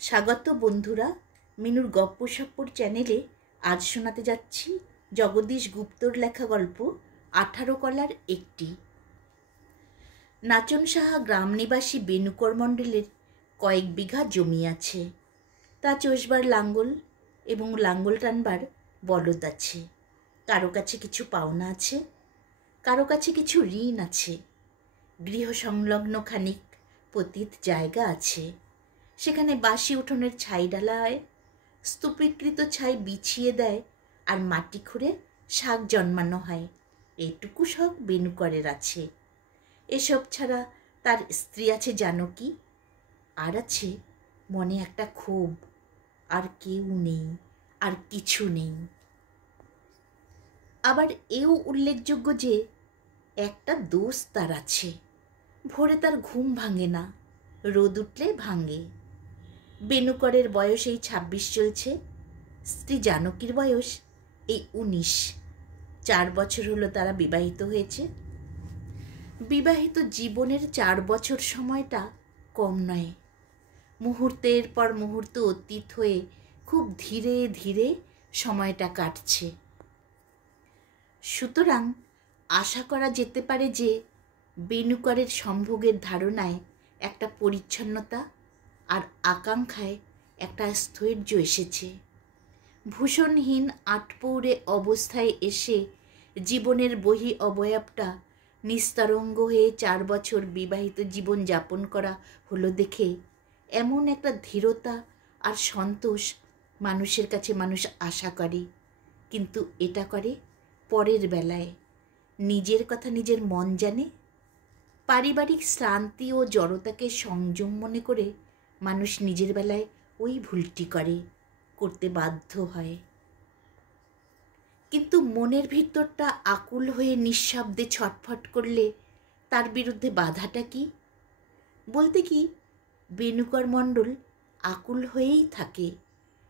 স্বাগত বন্ধুরা, মিনুর গপ্পসপ্পর চ্যানেলে আজ শোনাতে যাচ্ছি জগদীশ গুপ্তর লেখা গল্প 18 কলার একটি। নাচন সাহা গ্রাম নিবাসী বেনুকর মণ্ডলের কয়েক বিঘা জমি আছে। তা চষবার লাঙ্গল এবং লাঙ্গল টানবার বলদ আছে। কারো কাছে কিছু পাওনা আছে, কারো কাছে কিছু ঋণ আছে। গৃহ সংলগ্ন খানিক পতিত জায়গা আছে, সেখানে বাসি উঠোনের ছাই ডালা হয়, স্তূপীকৃত ছাই বিছিয়ে দেয় আর মাটি খুঁড়ে শাক জন্মানো হয়। এটুকু শখ বেনুকরের আছে। এসব ছাড়া তার স্ত্রী আছে জানকী, আর আছে মনে একটা ক্ষোভ, আর কেউ নেই, আর কিছু নেই। আবার এও উল্লেখযোগ্য যে একটা দোষ তার আছে, ভোরে তার ঘুম ভাঙে না, রোদ উঠলে ভাঙে। বেনুকরের বয়স এই 26 চলছে, স্ত্রী জানকীর বয়স এই 19। 4 বছর হলো তারা বিবাহিত হয়েছে। বিবাহিত জীবনের 4 বছর সময়টা কম নয়। মুহূর্তের পর মুহূর্ত অতীত হয়ে খুব ধীরে ধীরে সময়টা কাটছে। সুতরাং আশা করা যেতে পারে যে বেনুকরের সম্ভোগের ধারণায় একটা পরিচ্ছন্নতা আর আকাঙ্ক্ষায় একটা স্থৈর্য এসেছে। ভূষণহীন আটপৌরে অবস্থায় এসে জীবনের বহি অবয়বটা নিস্তরঙ্গ হয়ে 4 বছর বিবাহিত জীবন যাপন করা হলো দেখে এমন একটা ধীরতা আর সন্তোষ মানুষের কাছে মানুষ আশা করে, কিন্তু এটা করে পরের বেলায়। নিজের কথা নিজের মন জানে। পারিবারিক শ্রান্তি ও জড়তাকে সংযম মনে করে মানুষ নিজের বেলায় ওই ভুলটি করতে বাধ্য হয়। কিন্তু মনের ভিতরটা আকুল হয়ে নিঃশব্দে ছটফট করলে তার বিরুদ্ধে বাধাটা কি? বলতে কি, বেনুকর মণ্ডল আকুল হয়েই থাকে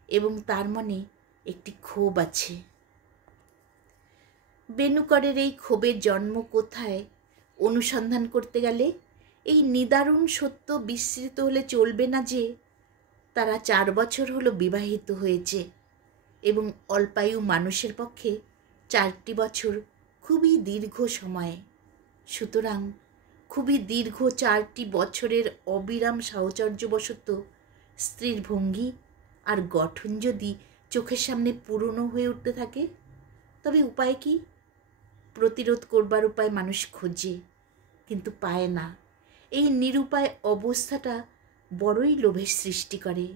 এবং তার মনে একটি ক্ষোভ আছে। বেনুকরের এই ক্ষোভের জন্ম কোথায় অনুসন্ধান করতে গেলে এই নিদারুণ সত্য বিস্মৃত হলে চলবে না যে তারা 4 বছর হলো বিবাহিত হয়েছে এবং অল্পায়ু মানুষের পক্ষে 4টি বছর খুবই দীর্ঘ সময়। সুতরাং খুবই দীর্ঘ 4টি বছরের অবিরাম সাহচর্যবশত স্ত্রীর ভঙ্গি আর গঠন যদি চোখের সামনে পুরনো হয়ে উঠতে থাকে, তবে উপায় কি? প্রতিরোধ করবার উপায় মানুষ খোঁজে, কিন্তু পায় না। এই নিরুপায় অবস্থাটা বড়ই লোভের সৃষ্টি করে।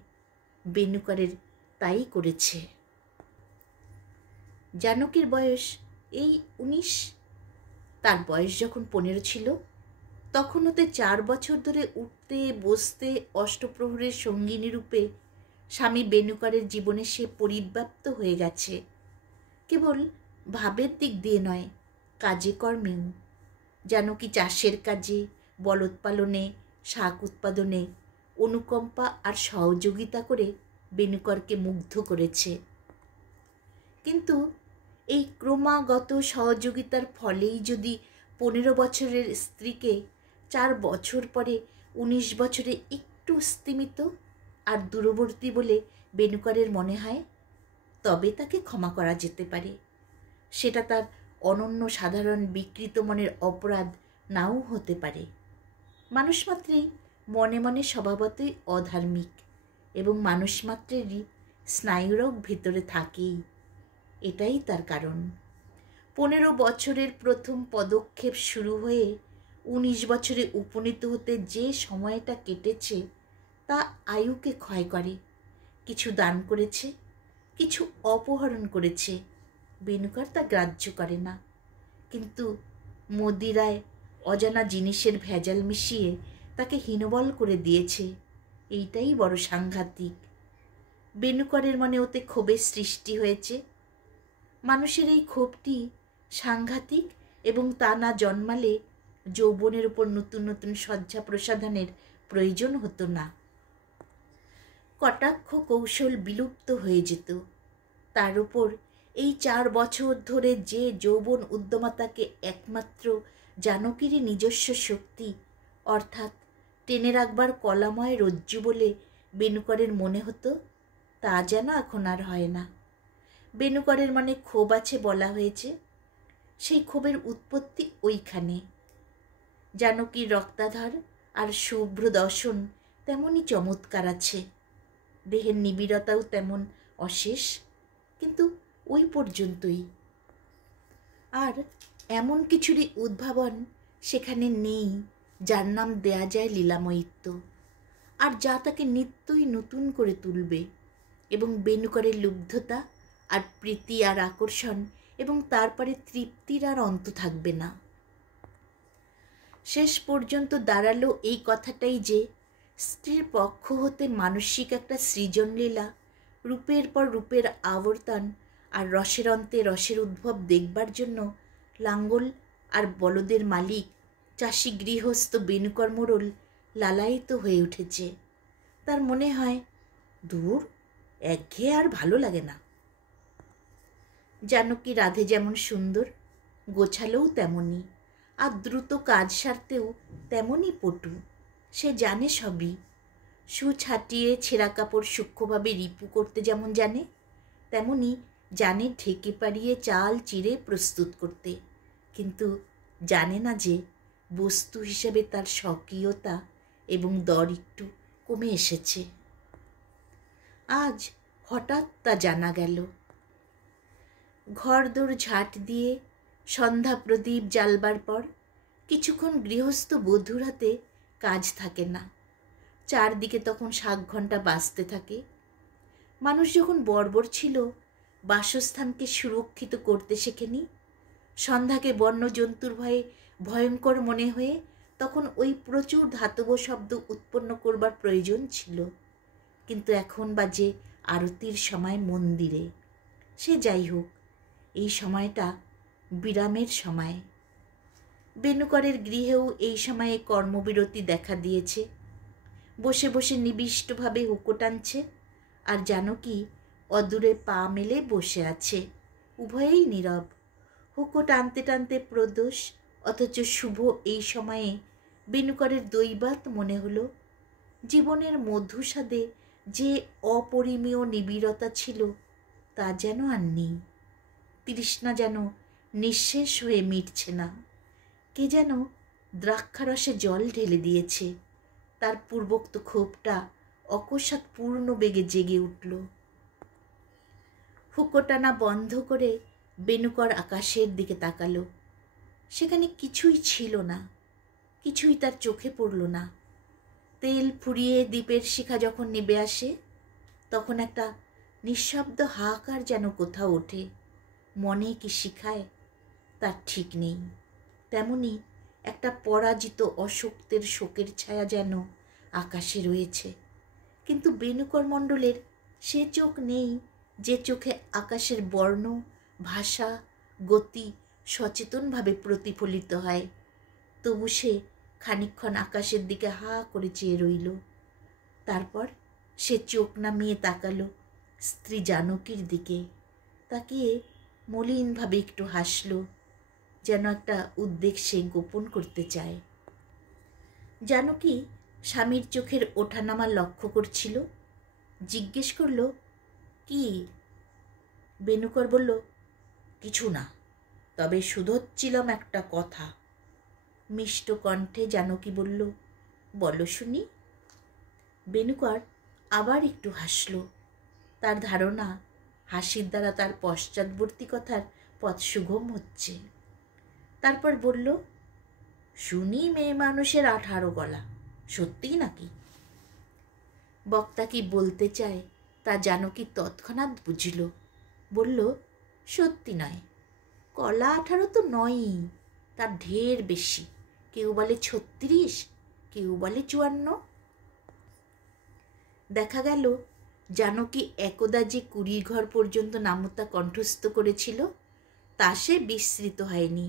বেনুকরের তাই করেছে। জানকীর বয়স এই 19। তার বয়স যখন 15 ছিল, তখন হতে 4 বছর ধরে উঠতে বসতে অষ্টপ্রহরের সঙ্গিনী রূপে স্বামী বেনুকরের জীবনে সে পরিব্যাপ্ত হয়ে গেছে। কেবল ভাবের দিক দিয়ে নয়, কাজে কর্মেও। জানকী চাষের কাজে, বলদ পালনে, শাক উৎপাদনে অনুকম্পা আর সহযোগিতা করে বেনুকরকে মুগ্ধ করেছে। কিন্তু এই ক্রমাগত সহযোগিতার ফলেই যদি 15 বছরের স্ত্রীকে 4 বছর পরে 19 বছরে একটু স্তিমিত আর দূরবর্তী বলে বেনুকরের মনে হয়, তবে তাকে ক্ষমা করা যেতে পারে। সেটা তার অনন্য সাধারণ বিকৃত মনের অপরাধ নাও হতে পারে। মানুষ মাত্রেই মনে মনে স্বভাবতই অধার্মিক এবং মানুষ মাত্রেরই স্নায়ুরোগ ভিতরে থাকেই। এটাই তার কারণ। 15 বছরের প্রথম পদক্ষেপ শুরু হয়ে 19 বছরে উপনীত হতে যে সময়টা কেটেছে তা আয়ুকে ক্ষয় করে। কিছু দান করেছে, কিছু অপহরণ করেছে, বেনুকর তা গ্রাহ্য করে না। কিন্তু মদিরায় অজানা জিনিসের ভেজাল মিশিয়ে তাকে হীনবল করে দিয়েছে। এইটাই বড় সাংঘাতিক। বেনুকরের মনে ওতে ক্ষোভের সৃষ্টি হয়েছে। মানুষের এই ক্ষোভটি সাংঘাতিক এবং তা না জন্মালে যৌবনের উপর নতুন নতুন সজ্জা প্রসাধনের প্রয়োজন হতো না। কটাক্ষ কৌশল বিলুপ্ত হয়ে যেত। তার উপর এই 4 বছর ধরে যে যৌবন উদ্যমতাকে একমাত্র জানকীরই নিজস্ব শক্তি অর্থাৎ টেনে রাখবার কলাময় রজ্জু বলে বেনুকরের মনে হতো তা যেন এখন আর হয় না। বেনুকরের মনে ক্ষোভ আছে বলা হয়েছে, সেই ক্ষোভের উৎপত্তি ওইখানে। জানকীর রক্তাধর আর শুভ্র দর্শন তেমনই চমৎকার আছে, দেহের নিবিড়তাও তেমন অশেষ, কিন্তু ওই পর্যন্তই। আর এমন কিছুরই উদ্ভাবন সেখানে নেই যার নাম দেয়া যায় লীলাময়িত্ব, আর যা তাকে নিত্যই নতুন করে তুলবে। এবং বেনুকরের লুব্ধতা আর প্রীতি আর আকর্ষণ এবং তারপরে তৃপ্তির আর অন্ত থাকবে না। শেষ পর্যন্ত দাঁড়ালো এই কথাটাই যে স্ত্রীর পক্ষ হতে মানসিক একটা সৃজনলীলা, রূপের পর রূপের আবর্তন আর রসের অন্তে রসের উদ্ভব দেখবার জন্য লাঙ্গল আর বলদের মালিক চাষি গৃহস্থ বেনুকর মোড়ল লালায়িত হয়ে উঠেছে। তার মনে হয়, দূর, একঘেয়ে আর ভালো লাগে না। জানকী রাধে যেমন সুন্দর, গোছালোও তেমনই, আর দ্রুত কাজ সারতেও তেমনই পটু। সে জানে সবই। সু ছাটিয়ে ছেঁড়া কাপড় সূক্ষ্মভাবে রিপু করতে যেমন জানে, তেমনি জানে ঢেকে পাড়িয়ে চাল চিড়ে প্রস্তুত করতে, কিন্তু জানে না যে বস্তু হিসেবে তার স্বকীয়তা এবং দর একটু কমে এসেছে। আজ হঠাৎ তা জানা গেল। ঘরদোর ঝাঁট দিয়ে সন্ধ্যা প্রদীপ জ্বালবার পর কিছুক্ষণ গৃহস্থ বধূর হাতে কাজ থাকে না। চারদিকে তখন 7 ঘন্টা বাজতে থাকে। মানুষ যখন বর্বর ছিল, বাসস্থানকে সুরক্ষিত করতে শেখেনি, সন্ধ্যাকে বন্য জন্তুর ভয়ে ভয়ঙ্কর মনে হয়ে তখন ওই প্রচুর ধাতব শব্দ উৎপন্ন করবার প্রয়োজন ছিল। কিন্তু এখন বাজে আরতির সময় মন্দিরে। সে যাই হোক, এই সময়টা বিরামের সময়। বেনুকরের গৃহেও এই সময়ে কর্মবিরতি দেখা দিয়েছে। বসে বসে নিবিষ্টভাবে হুঁকো টানছে, আর জানকী অদূরে পা মেলে বসে আছে। উভয়েই নীরব। হুঁকো টানতে টানতে প্রদোষ অথচ শুভ এই সময়ে বেনুকরের দৈবাৎ মনে হলো, জীবনের মধুস্বাদে যে অপরিমেয় নিবিড়তা ছিল তা যেন আর নেই। তৃষ্ণা যেন নিঃশেষ হয়ে মিটছে না। কে যেন দ্রাক্ষারসে জল ঢেলে দিয়েছে। তার পূর্বোক্ত ক্ষোভটা অকস্মাৎ পূর্ণ বেগে জেগে উঠল। হুঁকো টানা বন্ধ করে বেনুকর আকাশের দিকে তাকালো। সেখানে কিছুই ছিল না, কিছুই তার চোখে পড়ল না। তেল ফুরিয়ে দ্বীপের শিখা যখন নেবে আসে, তখন একটা নিঃশব্দ হাহাকার যেন কোথাও ওঠে। মনে কি শিখায় তার ঠিক নেই। তেমনি একটা পরাজিত অশক্তের শোকের ছায়া যেন আকাশে রয়েছে। কিন্তু বেনুকর মণ্ডলের সে চোখ নেই যে চোখে আকাশের বর্ণ, ভাষা, গতি সচেতনভাবে প্রতিফলিত হয়। তবু সে খানিকক্ষণ আকাশের দিকে হা করে চেয়ে রইল। তারপর সে চোখ নামিয়ে তাকালো স্ত্রী জানকীর দিকে। তাকিয়ে মলিনভাবে একটু হাসল, যেন একটা উদ্বেগ সে গোপন করতে চায়। জানকী স্বামীর চোখের ওঠানামা লক্ষ্য করছিল। জিজ্ঞেস করল, কি? বেনুকর বলল, কিছু না, তবে শুধোচ্ছিলাম একটা কথা। মিষ্ট কণ্ঠে জানকী বলল, বলো শুনি। বেনুকর আবার একটু হাসল। তার ধারণা হাসির দ্বারা তার পশ্চাৎবর্তী কথার পথ সুগম হচ্ছে। তারপর বলল, শুনি মেয়ে মানুষের 18 গলা, সত্যিই নাকি? বক্তা কি বলতে চায় তা জানকী তৎক্ষণাৎ বুঝল। বলল, সত্যি নয়, কলা 18 তো নয়ই, তার ঢের বেশি। কেউ বলে 36, কেউ বলে 54। দেখা গেল জানকী একদা যে 20 ঘর পর্যন্ত নামতা কণ্ঠস্থ করেছিল তা সে বিস্মৃত হয়নি।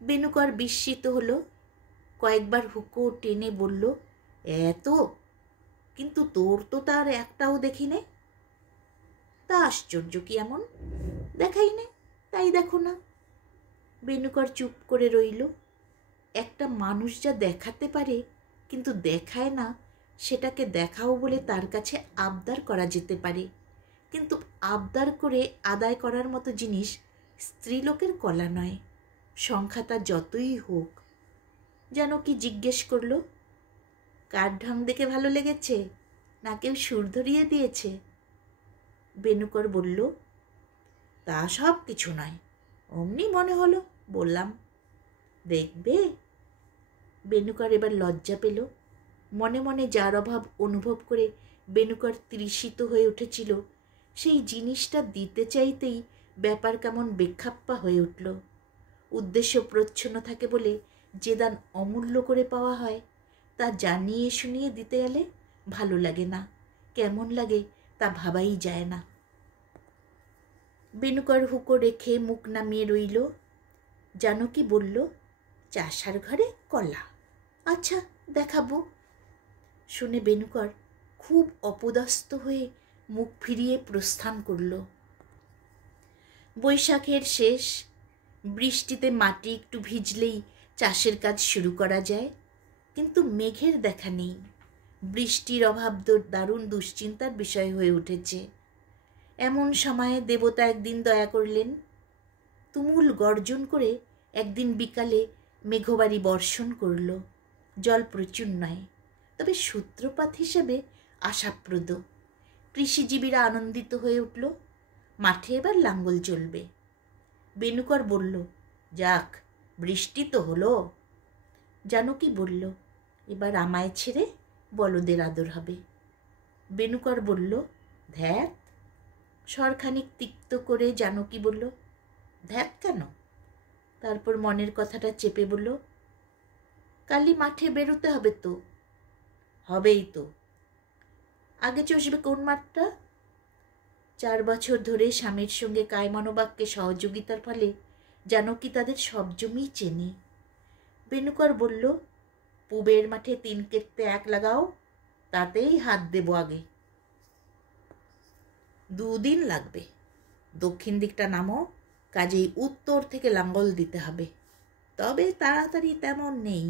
বেনুকর বিস্মিত হলো। কয়েকবার হুঁকো টেনে বলল, এত? কিন্তু তোর তো তার একটাও দেখি নে। তা আশ্চর্য কি এমন? দেখাই নে, তাই দেখো না। বেনুকর চুপ করে রইল। একটা মানুষ যা দেখাতে পারে কিন্তু দেখায় না, সেটাকে দেখাও বলে তার কাছে আবদার করা যেতে পারে, কিন্তু আবদার করে আদায় করার মতো জিনিস স্ত্রীলোকের কলা নয়, সংখ্যাটা যতই হোক। যেন কি জিজ্ঞেস করল, কার ঢং দেখে ভালো লেগেছে, না কেউ সুর ধরিয়ে দিয়েছে? বেনুকর বলল, তা সব কিছু নয়, অমনি মনে হলো, বললাম। দেখবে? বেনুকর এবার লজ্জা পেল। মনে মনে যার অভাব অনুভব করে বেনুকর তৃষিত হয়ে উঠেছিল, সেই জিনিসটা দিতে চাইতেই ব্যাপার কেমন বেখাপ্পা হয়ে উঠল। উদ্দেশ্য প্রচ্ছন্ন থাকে বলে যে দান অমূল্য করে পাওয়া হয়, তা জানিয়ে শুনিয়ে দিতে গেলে ভালো লাগে না, কেমন লাগে তা ভাবাই যায় না। বেনুকর হুঁকো রেখে মুখ নামিয়ে রইল। জানকী বলল, চাষার ঘরে কলা, আচ্ছা দেখাবো। শুনে বেনুকর খুব অপদস্থ হয়ে মুখ ফিরিয়ে প্রস্থান করল। বৈশাখের শেষ, বৃষ্টিতে মাটি একটু ভিজলেই চাষের কাজ শুরু করা যায়, কিন্তু মেঘের দেখা নেই। বৃষ্টির অভাব দারুণ দুশ্চিন্তার বিষয় হয়ে উঠেছে। এমন সময়ে দেবতা একদিন দয়া করলেন। তুমুল গর্জন করে একদিন বিকালে মেঘবাড়ি বর্ষণ করল। জল প্রচুর নয়, তবে সূত্রপাত হিসেবে আশাপ্রদ। কৃষিজীবীরা আনন্দিত হয়ে উঠল। মাঠে এবার লাঙ্গল চলবে। বেনুকর বলল, যাক, বৃষ্টি তো হলো। জানকী বলল, এবার আমায় ছেড়ে বলদের আদর হবে। বেনুকর বলল, ধ্যাত। স্বরখানিক তিক্ত করে জানকী বলল, ধ্যাত কেন? তারপর মনের কথাটা চেপে বলল, কালই মাঠে বেরোতে হবে তো। হবেই তো। আগে চষবে কোন মাঠটা? 4 বছর ধরে স্বামীর সঙ্গে কায়মানোবাক্যে সহযোগিতার ফলে জানকী তাদের সব জমি চেনে। বেনুকর বলল, পূবের মাঠে 3 কেটতে 1 লাগাও, তাতেই হাত দেব আগে। 2 দিন লাগবে। দক্ষিণ দিকটা নামো, কাজেই উত্তর থেকে লাঙ্গল দিতে হবে, তবে তাড়াতাড়ি তেমন নেই।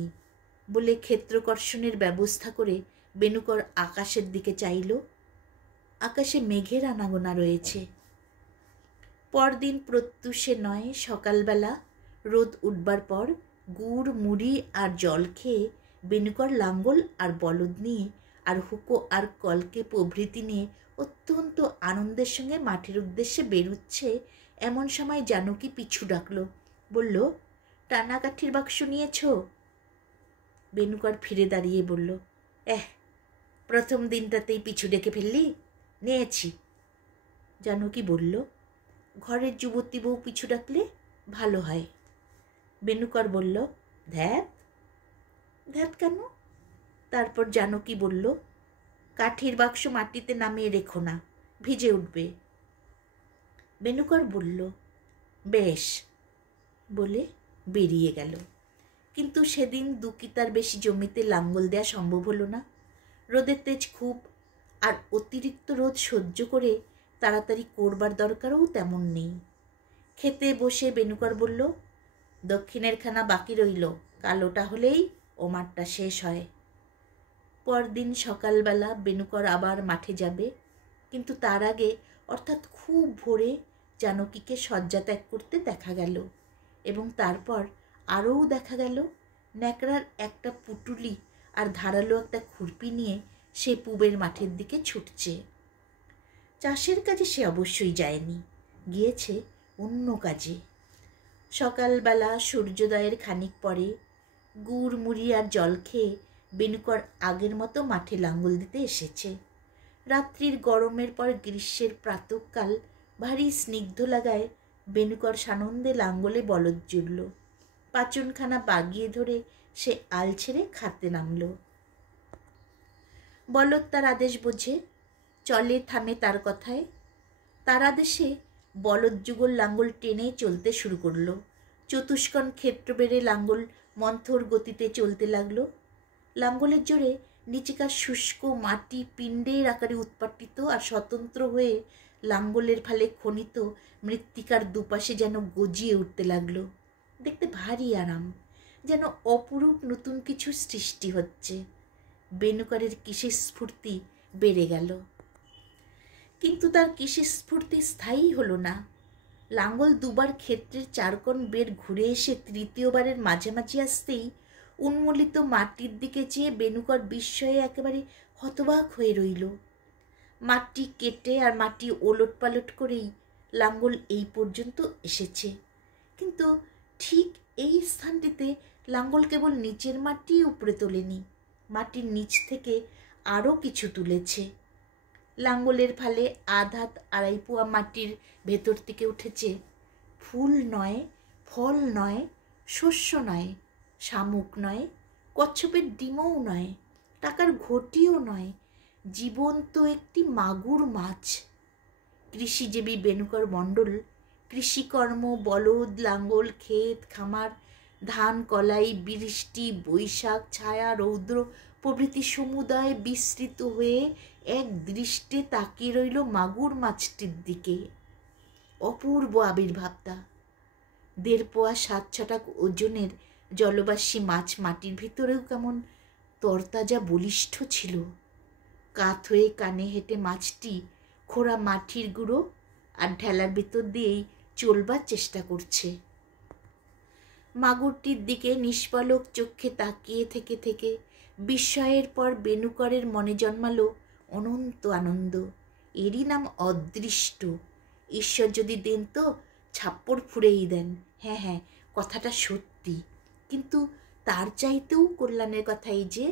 বলে ক্ষেত্রকর্ষণের ব্যবস্থা করে বেনুকর আকাশের দিকে চাইল। আকাশে মেঘের আনাগোনা রয়েছে। পরদিন প্রত্যুষে নয়, সকালবেলা রোদ উঠবার পর গুড় মুড়ি আর জল খেয়ে বেনুকর লাঙ্গল আর বলদ নিয়ে আর হুঁকো আর কলকে প্রভৃতি নিয়ে অত্যন্ত আনন্দের সঙ্গে মাঠের উদ্দেশ্যে বেরুচ্ছে। এমন সময় জানকী পিছু ডাকল, বলল, টানা কাঠির বাক্স নিয়েছ? বেনুকর ফিরে দাঁড়িয়ে বলল, প্রথম দিনটাতেই পিছু ডেকে ফেললি, নিয়েছি। জানকী বলল, ঘরের যুবতী বউ পিছু ডাকলে ভালো হয়। বেনুকর বলল, ধ্যাত। ধ্যাত কেন? তারপর জানকী বলল, কাঠির বাক্স মাটিতে নামিয়ে রেখো না, ভিজে উঠবে। বেনুকর বলল, বেশ, বলে বেরিয়ে গেল। কিন্তু সেদিন 2 কিতার বেশি জমিতে লাঙ্গল দেয়া সম্ভব হলো না। রোদের তেজ খুব, আর অতিরিক্ত রোদ সহ্য করে তাড়াতাড়ি করবার দরকারও তেমন নেই। খেতে বসে বেনুকর বলল, দক্ষিণের খানা বাকি রইল, কাল ওটা হলেই ও মাঠটা শেষ হয়। পরদিন সকালবেলা বেনুকর আবার মাঠে যাবে, কিন্তু তার আগে অর্থাৎ খুব ভোরে জানকীকে শয্যা ত্যাগ করতে দেখা গেল, এবং তারপর আরও দেখা গেল ন্যাকড়ার একটা পুটুলি আর ধারালো একটা খুরপি নিয়ে সে পূবের মাঠের দিকে ছুটছে। চাষের কাজে সে অবশ্যই যায়নি, গিয়েছে অন্য কাজে। সকালবেলা সূর্যোদয়ের খানিক পরে গুড় মুড়ি আর জল খেয়ে বেনুকর আগের মতো মাঠে লাঙ্গল দিতে এসেছে। রাত্রির গরমের পর গ্রীষ্মের প্রাতঃকাল ভারী স্নিগ্ধ লাগায় বেনুকর সানন্দে লাঙ্গলে বলদ জুড়ল। পাচনখানা বাগিয়ে ধরে সে আল ছেড়ে খাতে নামল। বলদ তার আদেশ বোঝে, চলে থামে তার কথায়। তার আদেশে বলদ যুগল লাঙ্গল টেনে চলতে শুরু করল। চতুষ্কোণ ক্ষেত্র বেড়ে লাঙ্গল মন্থর গতিতে চলতে লাগলো। লাঙ্গলের জোরে নিচেকার শুষ্ক মাটি পিণ্ডের আকারে উৎপাটিত আর স্বতন্ত্র হয়ে লাঙ্গলের ফালে খনিত মৃত্তিকার দুপাশে যেন গজিয়ে উঠতে লাগলো। দেখতে ভারী আরাম, যেন অপরূপ নতুন কিছু সৃষ্টি হচ্ছে। বেনুকরের কিসের স্ফূর্তি বেড়ে গেল। কিন্তু তার কিসের স্ফূর্তি স্থায়ী হলো না। লাঙ্গল দুবার ক্ষেত্রের 4 কোণ বের ঘুরে এসে তৃতীয়বারের মাঝামাঝি আসতেই উন্মোলিত মাটির দিকে চেয়ে বেনুকর বিস্ময়ে একেবারে হতবাক হয়ে রইল। মাটি কেটে আর মাটি ওলট পালট করেই লাঙ্গল এই পর্যন্ত এসেছে, কিন্তু ঠিক এই স্থানটিতে লাঙ্গল কেবল নিচের মাটি উপরে তোলেনি, মাটির নিচ থেকে আরও কিছু তুলেছে। লাঙ্গলের ফালে আধাত 2.5 পোয়া মাটির ভেতর থেকে উঠেছে ফুল নয়, ফল নয়, শস্য নয়, শামুক নয়, কচ্ছপের ডিমও নয়, টাকার ঘটিও নয়, জীবন্ত একটি মাগুর মাছ। কৃষিজীবী বেনুকর মণ্ডল কৃষিকর্ম, বলদ, লাঙ্গল, ক্ষেত খামার, ধান কলাই, বৃষ্টি, বৈশাখ, ছায়া, রৌদ্র প্রভৃতি সমুদায় বিস্তৃত হয়ে এক দৃষ্টে তাকিয়ে রইল মাগুর মাছটির দিকে। অপূর্ব আবির্ভাবটা। 1.5 পোয়া 7 ছটাক ওজনের জলবাসী মাছ মাটির ভিতরেও কেমন তরতাজা বলিষ্ঠ ছিল। কাত হয়ে কানে হেঁটে মাছটি খোঁড়া মাটির গুঁড়ো আর ঢেলার ভিতর দিয়েই চলবার চেষ্টা করছে। মাগুরটির দিকে নিষ্পলক চোখে তাকিয়ে থেকে থেকে বিস্ময়ের পর বেনুকরের মনে জন্মালো অনন্ত আনন্দ। এরই নাম অদৃষ্ট। ঈশ্বর যদি দেন তো ছাপ্পড় ফুঁড়েই দেন। হ্যাঁ হ্যাঁ, কথাটা সত্যি, কিন্তু তার চাইতেও কল্যাণের কথা এই যে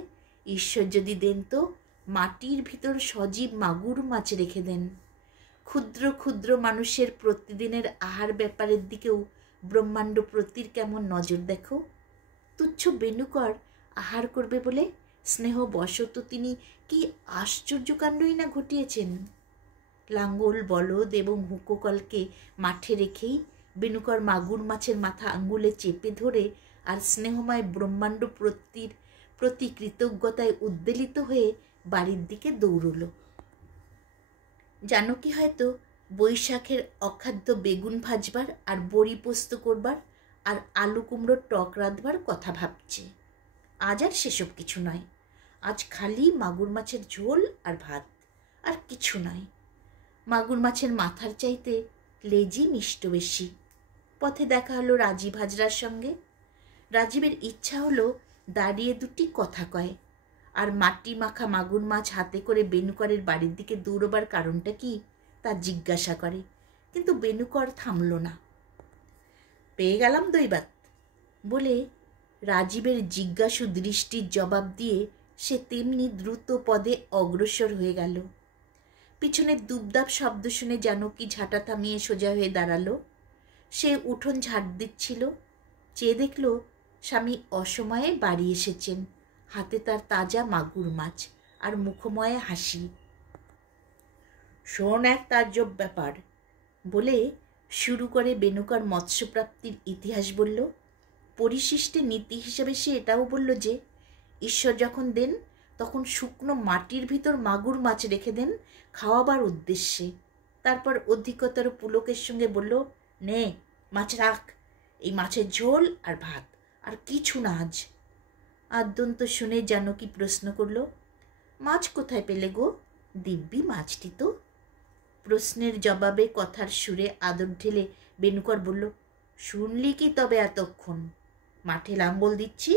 ঈশ্বর যদি দেন তো মাটির ভিতর সজীব মাগুর মাছ রেখে দেন। ক্ষুদ্র ক্ষুদ্র মানুষের প্রতিদিনের আহার ব্যাপারের দিকেও ব্রহ্মাণ্ড প্রতির কেমন নজর দেখো। তুচ্ছ বেনুকর আহার করবে বলে স্নেহবশত তিনি কি আশ্চর্য কাণ্ডই না ঘটিয়েছেন। লাঙ্গল, বলদ এবং হুঁকোকলকে মাঠে রেখেই বেনুকর মাগুর মাছের মাথা আঙ্গুলে চেপে ধরে আর স্নেহময় ব্রহ্মাণ্ড প্রতি কৃতজ্ঞতায় উদ্বেলিত হয়ে বাড়ির দিকে দৌড়ল। জানকী হয়তো বৈশাখের অখাদ্য বেগুন ভাজবার আর বড়ি পোস্ত করবার আর আলু কুমড়োর টক রাঁধবার কথা ভাবছে। আজ আর সেসব কিছু নয়। আজ খালি মাগুর মাছের ঝোল আর ভাত, আর কিছু নয়। মাগুর মাছের মাথার চাইতে লেজই মিষ্ট বেশি। পথে দেখা হলো রাজীব হাজরার সঙ্গে। রাজীবের ইচ্ছা হলো দাঁড়িয়ে দুটি কথা কয়, আর মাটি মাখা মাগুর মাছ হাতে করে বেনুকরের বাড়ির দিকে দৌড়বার কারণটা কি তা জিজ্ঞাসা করে, কিন্তু বেনুকর থামল না। পেয়ে গেলাম দৈবাত বলে রাজীবের জিজ্ঞাসু দৃষ্টির জবাব দিয়ে সে তেমনি দ্রুত পদে অগ্রসর হয়ে গেল। পিছনে দুবদাব শব্দ শুনে জানকী ঝাঁটা থামিয়ে সোজা হয়ে দাঁড়ালো। সে উঠোন ঝাড় দিচ্ছিল। চেয়ে দেখল স্বামী অসময়ে বাড়ি এসেছেন, হাতে তার তাজা মাগুর মাছ আর মুখময় হাসি। শোন, এক তাজ্জব ব্যাপার বলে শুরু করে বেনুকর মৎস্যপ্রাপ্তির ইতিহাস বলল। পরিশিষ্টে নীতি হিসেবে সে এটাও বলল যে ঈশ্বর যখন দেন তখন শুকনো মাটির ভিতর মাগুর মাছ রেখে দেন খাওয়াবার উদ্দেশ্যে। তারপর অধিকতর পুলকের সঙ্গে বলল, নে মাছ রাখ, এই মাছের ঝোল আর ভাত, আর কিছু না আজ। আদ্যন্ত শুনে জানকী প্রশ্ন করল, মাছ কোথায় পেলে গো? দিব্যি মাছটি তো। প্রশ্নের জবাবে কথার সুরে আদর ঢেলে বেনুকর বলল, শুনলি কি তবে এতক্ষণ? মাঠে লাঙ্গল দিচ্ছি,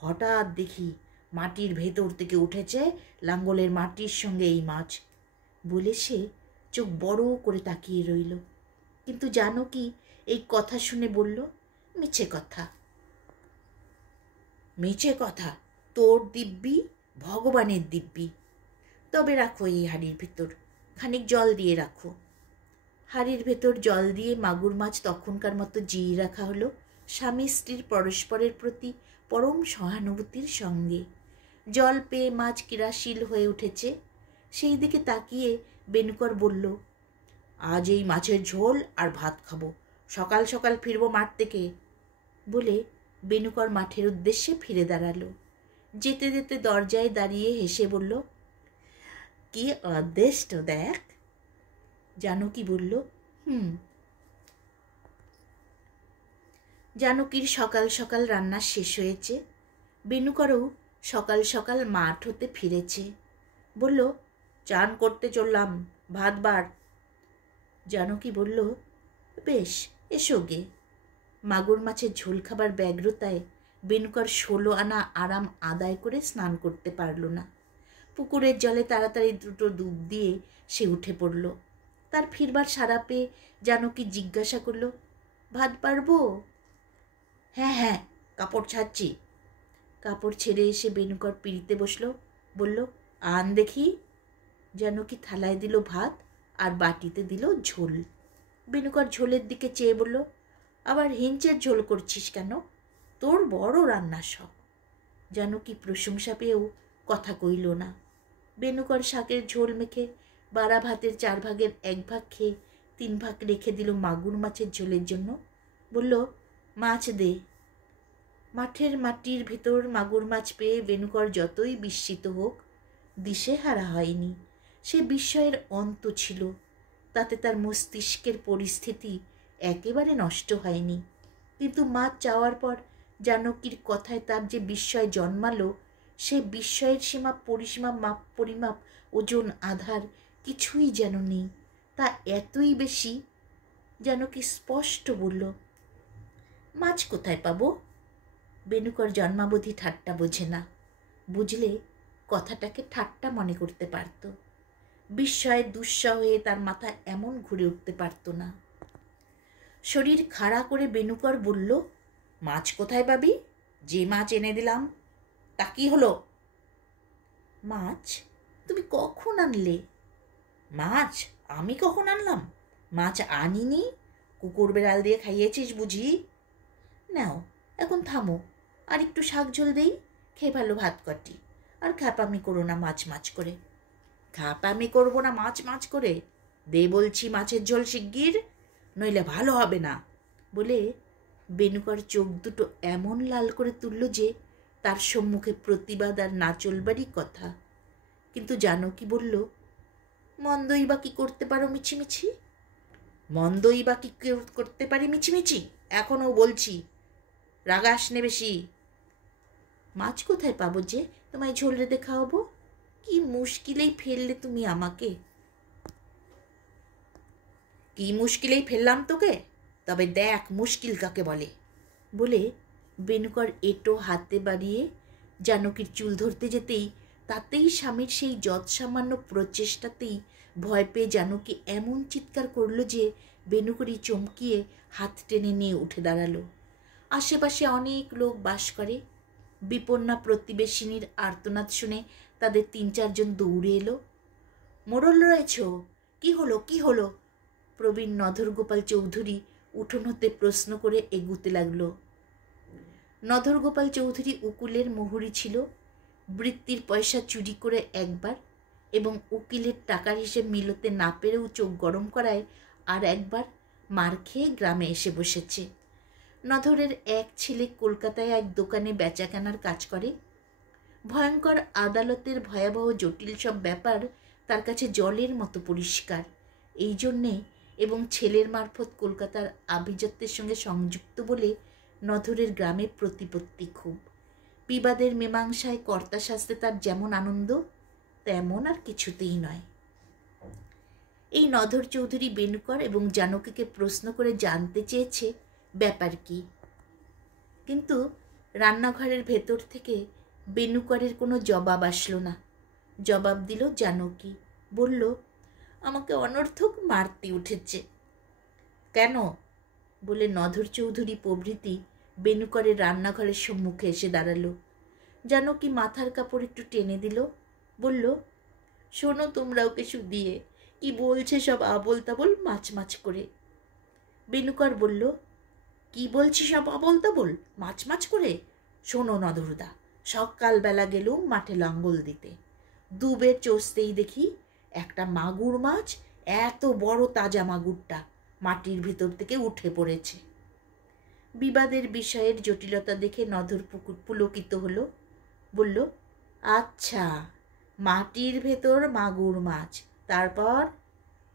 হঠাৎ দেখি মাটির ভেতর থেকে উঠেছে লাঙ্গলের মাটির সঙ্গে এই মাছ। বলে সে চোখ বড় করে তাকিয়ে রইল। কিন্তু জানকী এই কথা শুনে বলল, মিছে কথা। মিছে কথা? তোর দিব্যি, ভগবানের দিব্যি। তবে রাখো এই হাঁড়ির ভিতর, খানিক জল দিয়ে রাখো। হাঁড়ির ভেতর জল দিয়ে মাগুর মাছ তখনকার মতো জিয়ে রাখা হলো স্বামী স্ত্রীর পরস্পরের প্রতি পরম সহানুভূতির সঙ্গে। জল পেয়ে মাছ ক্রিয়াশীল হয়ে উঠেছে। সেই দিকে তাকিয়ে বেনুকর বলল, আজ এই মাছের ঝোল আর ভাত খাবো, সকাল সকাল ফিরবো মাঠ থেকে। বলে বেনুকর মাঠের উদ্দেশ্যে ফিরে দাঁড়ালো। যেতে যেতে দরজায় দাঁড়িয়ে হেসে বলল, কি অদৃষ্ট দেখ। জানকী বলল, জানকীর সকাল সকাল রান্না শেষ হয়েছে। বেনুকরও সকাল সকাল মাঠ হতে ফিরেছে। বলল, চান করতে চললাম, ভাত বাড়। জানকী বলল, বেশ, এসো গে। মাগুর মাছের ঝোল খাবার ব্যগ্রতায় বেনুকার 16 আনা আরাম আদায় করে স্নান করতে পারল না। পুকুরের জলে তাড়াতাড়ি দুটো ডুব দিয়ে সে উঠে পড়ল। তার ফিরবার সারা পেয়ে জানকী জিজ্ঞাসা করল, ভাত পারবো? হ্যাঁ হ্যাঁ, কাপড় ছাড়ছি। কাপড় ছেড়ে এসে বেনুকর পিড়িতে বসল। বলল, আন দেখি। জানকী থালায় দিল ভাত আর বাটিতে দিল ঝোল। বেনুকর ঝোলের দিকে চেয়ে বলল, আবার হিঞ্চের ঝোল করছিস কেন? তোর বড় রান্নার শখ। জানকী প্রশংসা পেয়েও কথা কইল না। বেনুকর শাকের ঝোল মেখে বাড়া ভাতের 4 ভাগের 1 ভাগ খেয়ে 3 ভাগ রেখে দিল মাগুর মাছের ঝোলের জন্য। বলল, মাছ দে। মাঠের মাটির ভেতর মাগুর মাছ পেয়ে বেনুকর যতই বিস্মিত হোক, দিশেহারা হয়নি। সে বিস্ময়ের অন্ত ছিল। তাতে তার মস্তিষ্কের পরিস্থিতি একেবারে নষ্ট হয়নি। কিন্তু মাছ চাওয়ার পর জানকীর কথায় তার যে বিস্ময় জন্মালো, সে বিস্ময়ের সীমা পরিসীমা মাপ পরিমাপ ওজন আধার কিছুই যেন নেই। তা এতই বেশি, জানকী স্পষ্ট বলল, মাছ কোথায় পাবো? বেনুকর জন্মাবধি ঠাট্টা বোঝে না। বুঝলে কথাটাকে ঠাট্টা মনে করতে পারত। বিস্ময়ে দুঃসহ হয়ে তার মাথা এমন ঘুরে উঠতে পারত না। শরীর খাড়া করে বেনুকর বলল, মাছ কোথায় পাবি? যে মাছ এনে দিলাম, তা কি হলো? মাছ তুমি কখন আনলে? মাছ আমি কখন আনলাম? মাছ আনিনি। কুকুর বেড়াল দিয়ে খাইয়েছিস বুঝি? নাও, এখন থামো, আর একটু শাক ঝোল দেই, খেয়ে ভালো ভাত কটি। আর খ্যাপামি করো না মাছ মাছ করে। খ্যাপামি করবো না মাছ মাছ করে? দে বলছি মাছের ঝোল শিগগির, নইলে ভালো হবে না। বলে বেনুকর চোখ দুটো এমন লাল করে তুলল যে তার সম্মুখে প্রতিবাদ আর না চলবারই কথা। কিন্তু জানকী বলল, মন্দই বা কি করতে পারো মিছিমিছি? মন্দই বা কি করতে পারি মিছিমিছি? এখনও বলছি, রাগাস নে বেশি। মাছ কোথায় পাবো যে তোমায় ঝোল রেঁধে খাওয়াবো? কি মুশকিলেই ফেললে তুমি আমাকে। কি মুশকিলেই ফেললাম তোকে? তবে দেখ মুশকিল কাকে বলে। বলে বেনুকর এঁটো হাতে বাড়িয়ে জানকীর চুল ধরতে যেতেই তাতেই স্বামীর সেই যৎসামান্য প্রচেষ্টাতেই ভয় পেয়ে জানকী এমন চিৎকার করল যে বেনুকরই চমকিয়ে হাত টেনে নিয়ে উঠে দাঁড়ালো। আশেপাশে অনেক লোক বাস করে। বিপন্না প্রতিবেশিনীর আর্তনাদ শুনে তাদের 3-4 জন দৌড়ে এলো। মোড়ল রয়েছ? কি হলো কি হলো? প্রবীণ নধরগোপাল চৌধুরী উঠোন হতে প্রশ্ন করে এগুতে লাগলো। নধরগোপাল চৌধুরী উকিলের মোহরি ছিল। বৃত্তির পয়সা চুরি করে একবার এবং উকিলের টাকার হিসেব মিলতে না পেরেও চোখ গরম করায় আর একবার মার খেয়ে গ্রামে এসে বসেছে। নধরের এক ছেলে কলকাতায় এক দোকানে বেচাকেনার কাজ করে। ভয়ঙ্কর আদালতের ভয়াবহ জটিল সব ব্যাপার তার কাছে জলের মতো পরিষ্কার। এই জন্যে এবং ছেলের মারফত কলকাতার আভিজাত্যের সঙ্গে সংযুক্ত বলে নধরের গ্রামে প্রতিপত্তি খুব। বিবাদের মীমাংসায় কর্তা শাস্তে তার যেমন আনন্দ, তেমন আর কিছুতেই নয়। এই নধর চৌধুরী বেনুকর এবং জানকীকে প্রশ্ন করে জানতে চেয়েছে ব্যাপার কি। কিন্তু রান্নাঘরের ভেতর থেকে বেনুকরের কোনো জবাব আসলো না। জবাব দিল জানকী। বলল, আমাকে অনর্থক মারতে উঠেছে। কেন? বলে নধর চৌধুরী প্রভৃতি বেনুকরের রান্নাঘরের সম্মুখে এসে দাঁড়ালো। জানকী মাথার কাপড় একটু টেনে দিল। বলল, শোনো তোমরা ওকে শুধিয়ে, কি বলছে সব আবোল তাবোল মাছ মাছ করে। বেনুকর বলল, কি বলছি সব আবোল তাবোল মাছ মাছ করে? শোনো নধরদা, সকালবেলা গেলুম মাঠে লাঙ্গল দিতে। দুবের চষতেই দেখি একটা মাগুর মাছ, এত বড় তাজা মাগুরটা মাটির ভিতর থেকে উঠে পড়েছে। বিবাদের বিষয়ের জটিলতা দেখে নধর পুলকিত হলো। বলল, আচ্ছা, মাটির ভেতর মাগুর মাছ, তারপর?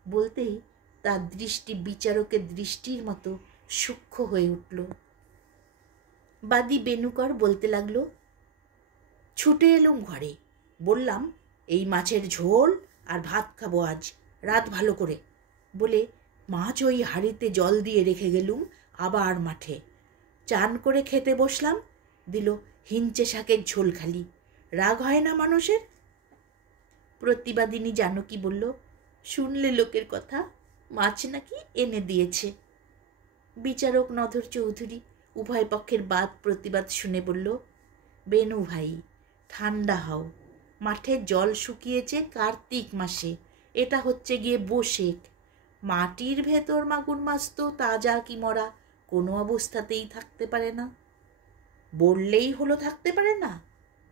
বলতেই তার দৃষ্টি বিচারকের দৃষ্টির মতো সূক্ষ্ম হয়ে উঠল। বাদী বেনুকর বলতে লাগলো, ছুটে এলুম ঘরে, বললাম এই মাছের ঝোল আর ভাত খাবো আজ, রাত ভালো করে। বলে মাছ ওই হাঁড়িতে জল দিয়ে রেখে গেলুম আবার মাঠে। চান করে খেতে বসলাম, দিল হিঞ্চে শাকের ঝোল খালি। রাগ হয় না মানুষের? প্রতিবাদিনী জানকী বলল, শুনলে লোকের কথা, মাছ নাকি এনে দিয়েছে। বিচারক নধর চৌধুরী উভয় পক্ষের বাদ প্রতিবাদ শুনে বলল, বেনু ভাই, ঠান্ডা হও। মাঠে জল শুকিয়েছে কার্তিক মাসে, এটা হচ্ছে গিয়ে বৈশাখ। মাটির ভেতর মাগুর মাছ তো তাজা কি মরা কোনো অবস্থাতেই থাকতে পারে না। বললেই হলো থাকতে পারে না?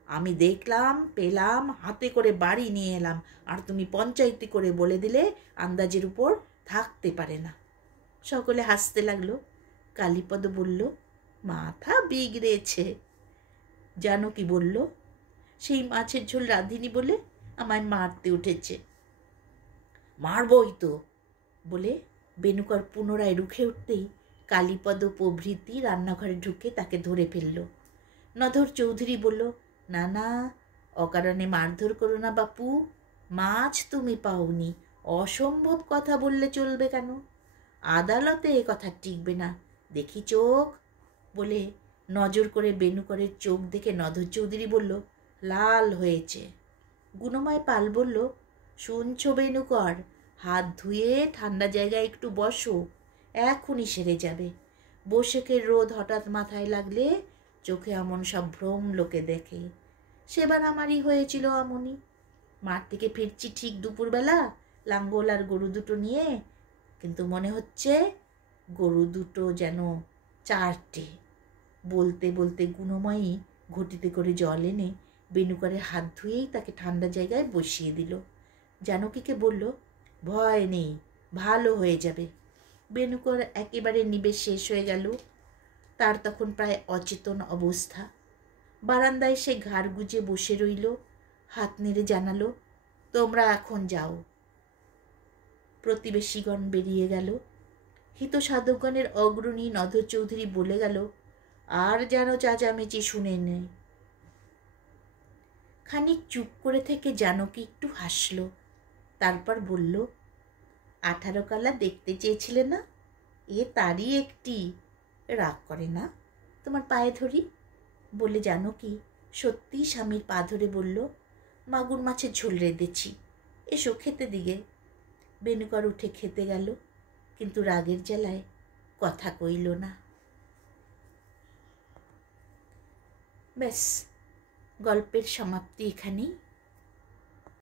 আমি দেখলাম, পেলাম, হাতে করে বাড়ি নিয়ে এলাম, আর তুমি পঞ্চায়েতি করে বলে দিলে আন্দাজের উপর থাকতে পারে না। সকলে হাসতে লাগলো। কালীপদ বলল, মাথা বিগড়েছে। জানকী বলল, সেই মাছের ঝোল রাঁধিনি বলে আমায় মারতে উঠেছে। মারবই তো বলে বেনুকর পুনরায় রুখে উঠতেই কালীপদ প্রভৃতি রান্নাঘরে ঢুকে তাকে ধরে ফেলল। নধর চৌধুরী বলল, না না, অকারণে মারধর করো না বাপু, মাছ তুমি পাওনি, অসম্ভব কথা বললে চলবে কেন? আদালতে এ কথা টিকবে না, দেখি চোখ। বলে নজর করে বেনুকরের চোখ দেখে নধর চৌধুরী বলল, লাল হয়েছে। গুণময় পাল বলল, শুনছ বেনুকর, হাত ধুয়ে ঠান্ডা জায়গায় একটু বসো, এখনই সেরে যাবে। বৈশাখের রোদ হঠাৎ মাথায় লাগলে চোখে এমন সব ভ্রম লোকে দেখে। সেবার আমারই হয়েছিল এমনই। মাঠ থেকে ফিরছি ঠিক দুপুরবেলা, লাঙ্গল আর গরু দুটো নিয়ে, কিন্তু মনে হচ্ছে গরু দুটো যেন চারটে। বলতে বলতে গুণময়ী ঘটিতে করে জল এনে বেনুকরের হাত ধুয়েই তাকে ঠান্ডা জায়গায় বসিয়ে দিল। জানকীকে বলল, ভয় নেই, ভালো হয়ে যাবে। বেনুকর একেবারে নিবে শেষ হয়ে গেল। তার তখন প্রায় অচেতন অবস্থা। বারান্দায় সে ঘাড় গুজে বসে রইল, হাত নেড়ে জানালো, তোমরা এখন যাও। প্রতিবেশীগণ বেরিয়ে গেল। হিতসাধকগণের অগ্রণী নধর চৌধুরী বলে গেল, আর যেন চেঁচামেচি শুনে নেই। খানিক চুপ করে থেকে জানকী একটু হাসল, তারপর বলল, 18 কালা দেখতে চেয়েছিলে না, এ তারই একটি। রাগ করে না, তোমার পায়ে ধরি। বলে জানকী সত্যিই স্বামীর পা ধরে বলল, মাগুর মাছের ঝোল রেঁধেছি, এসো খেতে দিগে। বেনুকর উঠে খেতে গেল, কিন্তু রাগের জ্বালায় কথা কইল না। ব্যাস, গল্পের সমাপ্তি এখানেই।